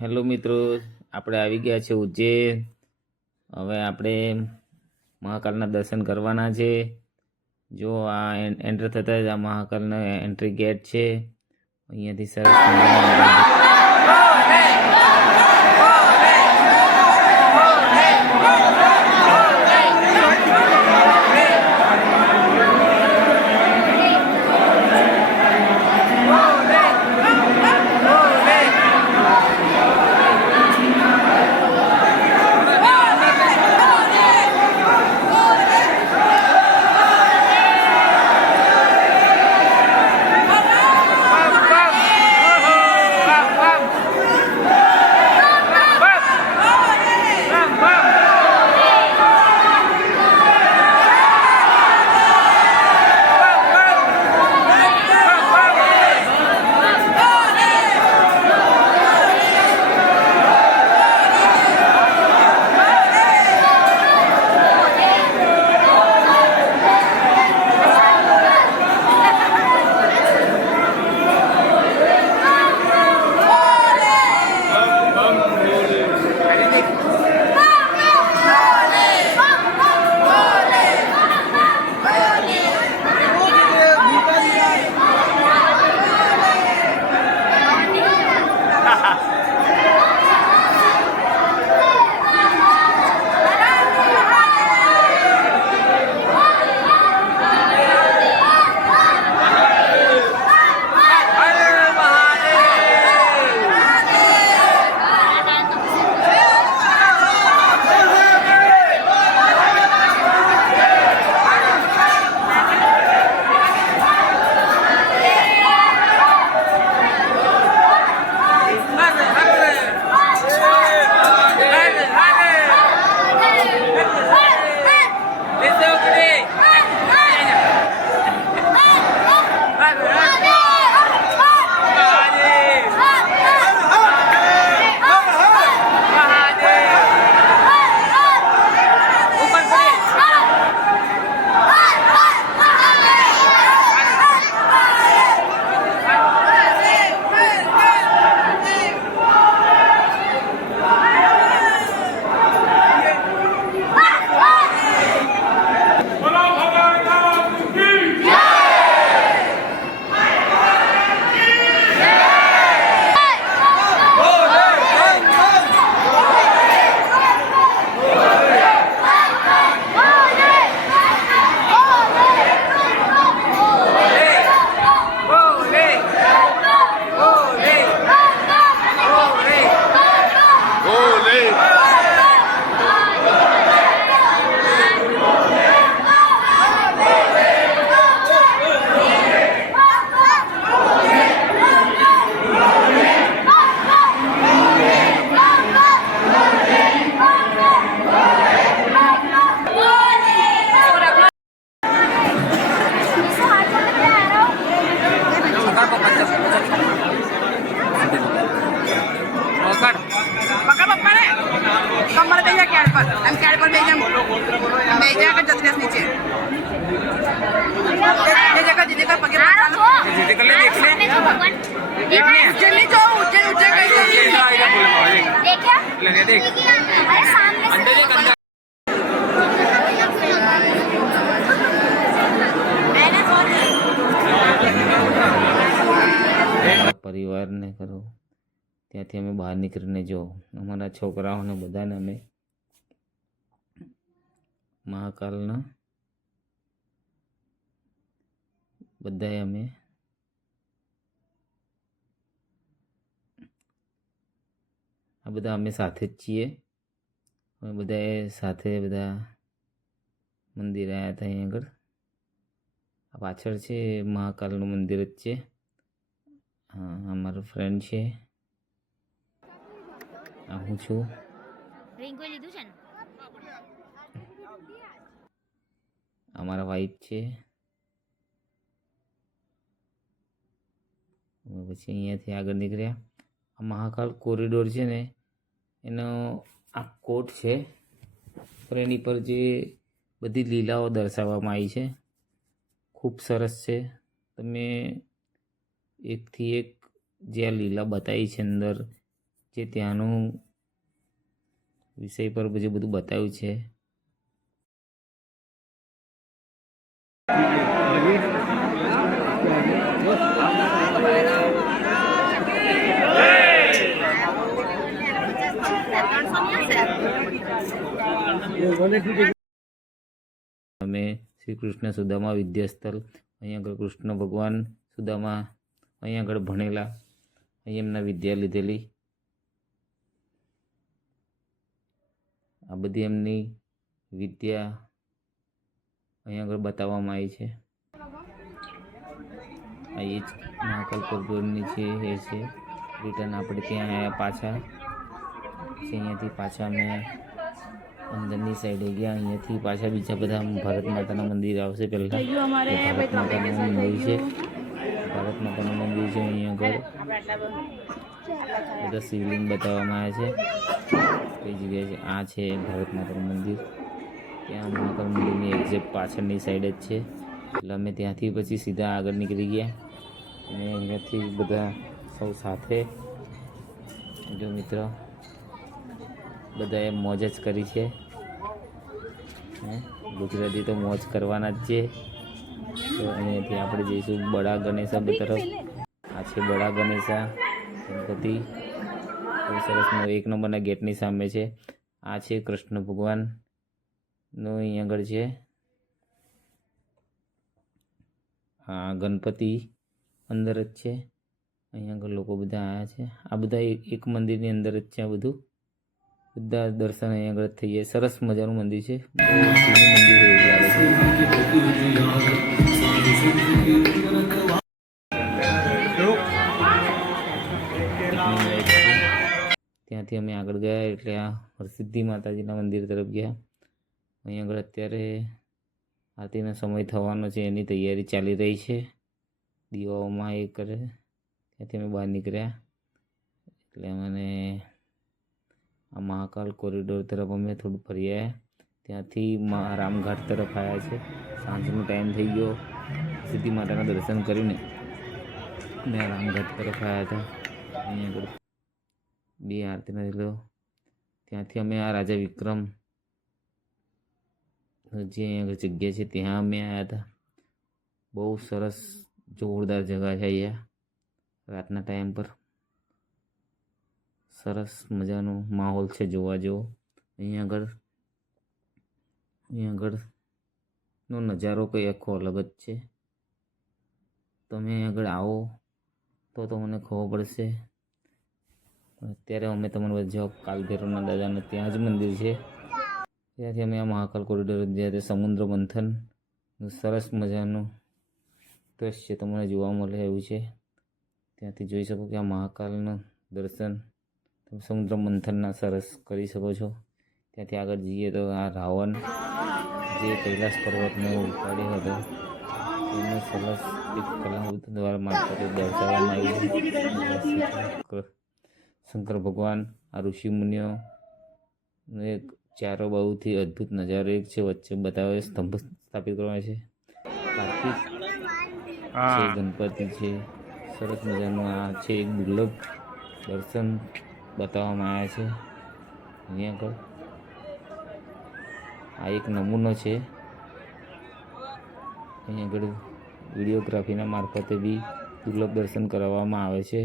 Hello મિત્રો, આપણે આવી ગયા છે ઉજ્જૈન. હવે આપણે મહાકાલના દર્શન કરવાના છે. જો આ એન્ટર થતાં જ આ મહાકાલનો એન્ટ્રી ગેટ છે. અહીંયાથી સરસ પકડ પપ્પાને. કમર થઈ જાય ક્યાર પર. એમ ક્યાર પર બે જણ બે જણ કે જતરેસ નીચે. જે જગા જે જગા પગે જે જગા લે દેખ લે ઉજ્જૈનની જો ઉજ્જૈન ઉજ્જૈન કઈ દેખ્યા? દેખ. અરે ત્યાંથી અમે બહાર નીકળીને જો અમારા છોકરાઓને બધાને અમે મહાકાલના બધાએ અમે આ બધા અમે સાથે જ છીએ. અમે બધાએ સાથે બધા મંદિર આવ્યા હતા અહીં આગળ. આ પાછળ છે મહાકાલનું મંદિર જ છે. હા, અમારો ફ્રેન્ડ છે. આ હું છું? રિંગો લીધું છે ને? અમારા વાઈફ છે. પછી અહીંયાથી આગળ નીકળ્યા. આ મહાકાલ કોરિડોર છે ને એનો આ કોટ છે. પણ એની પર જે બધી લીલાઓ દર્શાવવામાં આવી છે. ખૂબ સરસ છે. તમે એકથી એક જે આ લીલા બતાવી છે અંદર જે ત્યાંનું વિષય પર જે બધું બતાવ્યું છે. અમે શ્રી કૃષ્ણ સુદામા વિદ્યાસ્થળ અહીંયા આગળ કૃષ્ણ ભગવાન સુદામા અહીંયા આગળ ભણેલા, અહીં એમના વિદ્યા લીધેલી. આ બધી એમની વિદ્યા અહીંયા આગળ બતાવવામાં આવી છે. આ એ જ મહાકાલ કોર્પોરેટની છે એ છે રિટર્ન આપણે ત્યાં આવ્યા પાછા. પછી અહીંયાથી પાછા અમે અંદરની સાઈડે ગયા અહીંયાથી પાછા બીજા બધા ભારત માતાના મંદિર આવશે પહેલાં. ભારત માતાનું મંદિર છે. ભારત માતાનું મંદિર છે અહીંયા આગળ. બધા શિવલિંગ બતાવવામાં આવ્યા છે. કઈ જગ્યાએ છે? આ છે ભારત માતાનું મંદિર. ત્યાં મહાકાલ મંદિરની એક્ઝેક્ટ પાછળની સાઈડ જ છે. એટલે અમે ત્યાંથી પછી સીધા આગળ નીકળી ગયા. અને અહીંયાથી બધા સૌ સાથે. જો મિત્ર, બધાએ મોજ જ કરી છે. ગુજરાતી તો મોજ કરવાના જ છે. તો અહીંયાથી આપણે જઈશું બડા ગણેશા તરફ. આ છે બડા ગણેશા ગણપતિ. સરસ એક નંબરના ગેટની સામે છે. આ છે કૃષ્ણ ભગવાનનું અહીં આગળ છે. આ ગણપતિ અંદર જ છે. અહીંયા આગળ લોકો બધા આવ્યા છે. આ બધા એક મંદિરની અંદર જ છે આ બધું. બધા દર્શન અહીંયા આગળ થઈ જાય સરસ મજાનું મંદિર છે. મંદિર ત્યાંથી અમે આગળ ગયા એટલે આ હરસિદ્ધિ માતાજીના મંદિર તરફ ગયા. અહીં આગળ અત્યારે આરતીનો સમય થવાનો છે, એની તૈયારી ચાલી રહી છે. દીવાઓમાં એ કરે, ત્યાંથી અમે બહાર નીકળ્યા. એટલે મને આ મહાકાલ કોરિડોર તરફ અમે થોડું ફરી આવ્યા. ત્યાંથી રામઘાટ તરફ આવ્યા છે. સાંજનો ટાઈમ થઈ ગયો. સિદ્ધિ માતાના દર્શન કરીને મેં રામઘાટ તરફ આવ્યા હતા. અહીંયા આગળ બે આરતીના લીધો ત્યાંથી અમે આ રાજા વિક્રમ જે આગળ જગ્યા છે, ત્યાં અમે આવ્યા હતા. બહુ સરસ, જોરદાર જગા છે અહીંયા, રાતના ટાઈમ પર. સરસ મજાનો માહોલ છે જોવા જેવો. અહીંયા આગળ, અહીંયા આગળનો નજારો કંઈ આખો અલગ જ છે. તમે આગળ આવો તો તમને ખબર પડશે. અત્યારે અમે તમને બધા કાલભૈરવના દાદાના ત્યાં જ મંદિર છે. ત્યાંથી અમે આ મહાકાલ કોરિડોર જ્યાં સમુદ્ર મંથનનું સરસ મજાનું દ્રશ્ય તમને જોવા મળે એવું છે. ત્યાંથી જોઈ શકો કે આ મહાકાલનું દર્શન તમે સમુદ્ર મંથનના સરસ કરી શકો છો. ત્યાંથી આગળ જઈએ તો આ રાવણ જે કૈલાસ પર્વતને ઉપાડ્યો હતો એનું સરસ એક કલા દ્વારા મારફતે દર્શાવવામાં આવ્યું શંકર ભગવાન આ ઋષિ મુનિઓ એક ચારો બાજુથી અદ્ભુત નજારો એક છે વચ્ચે બતાવે સ્તંભ સ્થાપિત કરવામાં છે. કાર્તિક છે ગણપતિ છે સરસ મજાનું આ છે એક દુર્લભ દર્શન બતાવવામાં આવ્યા છે. અહીંયા આગળ આ એક નમૂનો છે. અહીંયા આગળ વિડીયોગ્રાફીના મારફતે બી દુર્લભ દર્શન કરાવવામાં આવે છે.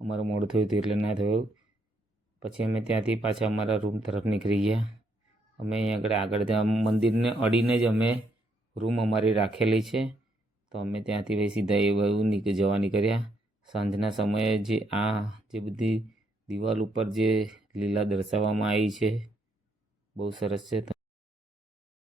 અમારું મોડું થયું હતું એટલે ના થયું. પછી અમે ત્યાંથી પાછા અમારા રૂમ તરફ નીકળી ગયા. અમે અહીં આગળ આગળ મંદિરને અડીને જ અમે રૂમ અમારી રાખેલી છે. તો અમે ત્યાંથી ભાઈ સીધા એ બાજુ જવા નીકળ્યા સાંજના સમયે જે આ, જે બધી દિવાલ ઉપર જે લીલા દર્શાવવામાં આવી છે, બહુ સરસ છે.